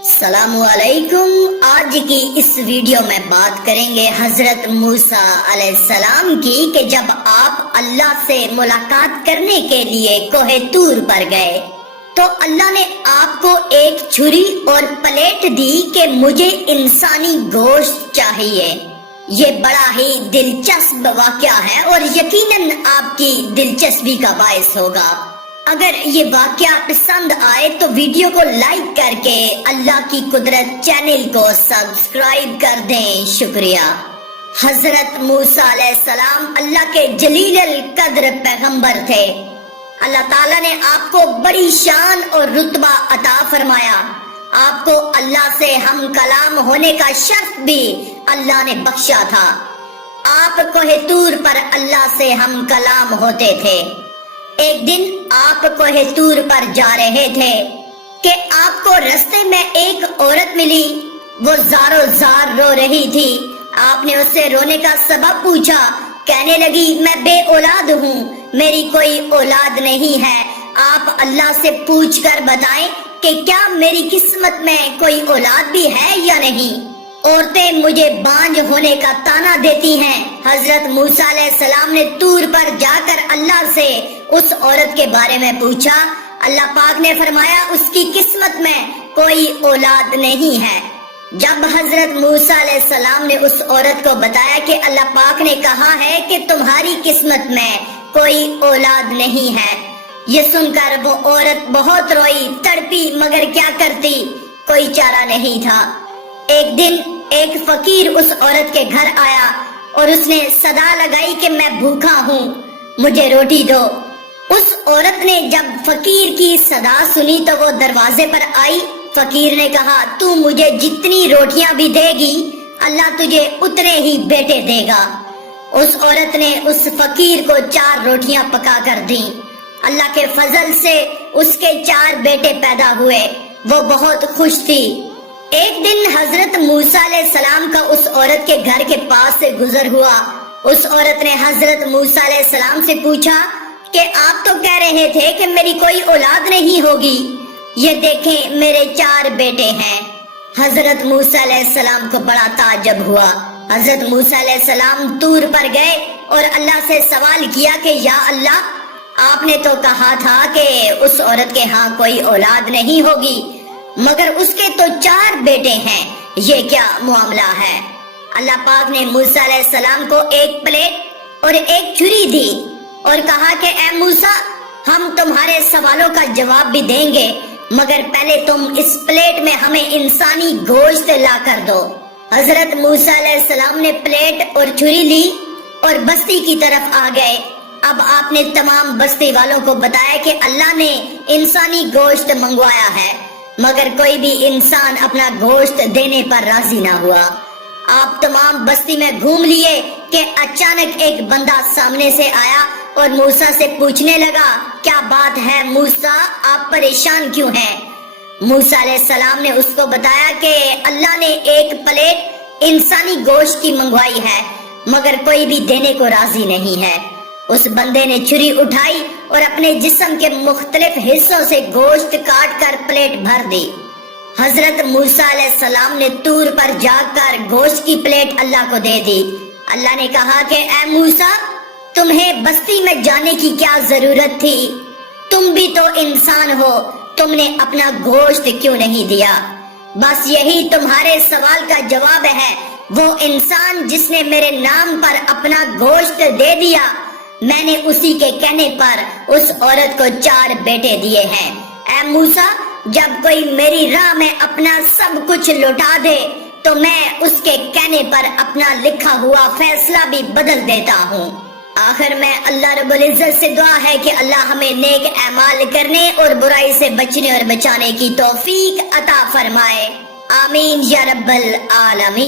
السلام علیکم۔ آج کی اس ویڈیو میں بات کریں گے حضرت موسیٰ علیہ السلام کی کہ جب آپ اللہ سے ملاقات کرنے کے لیے کوہ طور پر گئے تو اللہ نے آپ کو ایک چھری اور پلیٹ دی کہ مجھے انسانی گوشت چاہیے۔ یہ بڑا ہی دلچسپ واقعہ ہے اور یقیناً آپ کی دلچسپی کا باعث ہوگا۔ اگر یہ واقعہ پسند آئے تو ویڈیو کو لائک کر کے اللہ کی قدرت چینل کو سبسکرائب کر دیں، شکریہ۔ حضرت موسیٰ علیہ السلام اللہ کے جلیل القدر پیغمبر تھے۔ اللہ تعالیٰ نے آپ کو بڑی شان اور رتبہ عطا فرمایا۔ آپ کو اللہ سے ہم کلام ہونے کا شرف بھی اللہ نے بخشا تھا۔ آپ کوہ طور پر اللہ سے ہم کلام ہوتے تھے۔ ایک دن آپ کوہ طور پر جا رہے تھے کہ آپ کو رستے میں ایک عورت ملی۔ وہ زارو زار رو رہی تھی۔ آپ نے اس سے رونے کا سبب پوچھا۔ کہنے لگی، میں بے اولاد ہوں، میری کوئی اولاد نہیں ہے۔ آپ اللہ سے پوچھ کر بتائیں کہ کیا میری قسمت میں کوئی اولاد بھی ہے یا نہیں۔ عورتیں مجھے بانجھ ہونے کا طعنہ دیتی ہیں۔ حضرت موسیٰ علیہ السلام نے طور پر جا کر اللہ سے اس عورت کے بارے میں پوچھا۔ اللہ پاک نے فرمایا اس کی قسمت میں کوئی اولاد نہیں ہے۔ جب حضرت موسیٰ علیہ السلام نے اس عورت کو بتایا کہ اللہ پاک نے کہا ہے کہ تمہاری قسمت میں کوئی اولاد نہیں ہے، یہ سن کر وہ عورت بہت روئی، تڑپی، مگر کیا کرتی، کوئی چارہ نہیں تھا۔ ایک دن ایک فقیر اس عورت کے گھر آیا اور اس نے صدا لگائی کہ میں بھوکا ہوں، مجھے روٹی دو۔ اس عورت نے جب فقیر کی صدا سنی تو وہ دروازے پر آئی۔ فقیر نے کہا، تو مجھے جتنی روٹیاں بھی دے گی اللہ تجھے اتنے ہی بیٹے دے گا۔ اس عورت نے اس فقیر کو 4 روٹیاں پکا کر دیں۔ اللہ کے فضل سے اس کے 4 بیٹے پیدا ہوئے۔ وہ بہت خوش تھی۔ ایک دن حضرت موسیٰ علیہ السلام کا اس عورت کے گھر کے پاس سے گزر ہوا۔ اس عورت نے حضرت موسیٰ علیہ السلام سے پوچھا کہ آپ تو کہہ رہے تھے کہ میری کوئی اولاد نہیں ہوگی، یہ دیکھیں میرے 4 بیٹے ہیں۔ حضرت موسیٰ علیہ السلام کو بڑا تعجب ہوا۔ حضرت موسیٰ علیہ السلام طور پر گئے اور اللہ سے سوال کیا کہ یا اللہ، آپ نے تو کہا تھا کہ اس عورت کے ہاں کوئی اولاد نہیں ہوگی، مگر اس کے تو 4 بیٹے ہیں، یہ کیا معاملہ ہے؟ اللہ پاک نے موسیٰ علیہ السلام کو ایک پلیٹ اور ایک چھری دی اور کہا کہ اے موسیٰ، ہم تمہارے سوالوں کا جواب بھی دیں گے، مگر پہلے تم اس پلیٹ میں ہمیں انسانی گوشت لا کر دو۔ حضرت موسیٰ علیہ السلام نے پلیٹ اور چھری لی اور بستی کی طرف آ گئے۔ اب آپ نے تمام بستی والوں کو بتایا کہ اللہ نے انسانی گوشت منگوایا ہے، مگر کوئی بھی انسان اپنا گوشت دینے پر راضی نہ ہوا۔ آپ تمام بستی میں گھوم لیے کہ اچانک ایک بندہ سامنے سے آیا اور موسیٰ سے پوچھنے لگا، کیا بات ہے موسیٰ، آپ پریشان کیوں ہیں؟ موسیٰ علیہ السلام نے اس کو بتایا کہ اللہ نے ایک پلیٹ انسانی گوشت کی منگوائی ہے، مگر کوئی بھی دینے کو راضی نہیں ہے۔ اس بندے نے چھری اٹھائی اور اپنے جسم کے مختلف حصوں سے گوشت کاٹ کر پلیٹ بھر دی۔ حضرت موسیٰ علیہ السلام نے طور پر جا کر گوشت کی پلیٹ اللہ کو دے دی۔ اللہ نے کہا کہ اے موسیٰ، تمہیں بستی میں جانے کی کیا ضرورت تھی؟ تم بھی تو انسان ہو، تم نے اپنا گوشت کیوں نہیں دیا؟ بس یہی تمہارے سوال کا جواب ہے۔ وہ انسان جس نے میرے نام پر اپنا گوشت دے دیا، میں نے اسی کے کہنے پر اس عورت کو 4 بیٹے دیے ہیں۔ اے موسیٰ، جب کوئی میری راہ میں اپنا سب کچھ لوٹا دے تو میں اس کے کہنے پر اپنا لکھا ہوا فیصلہ بھی بدل دیتا ہوں۔ آخر میں اللہ رب العزت سے دعا ہے کہ اللہ ہمیں نیک اعمال کرنے اور برائی سے بچنے اور بچانے کی توفیق عطا فرمائے۔ آمین یا رب العالمین۔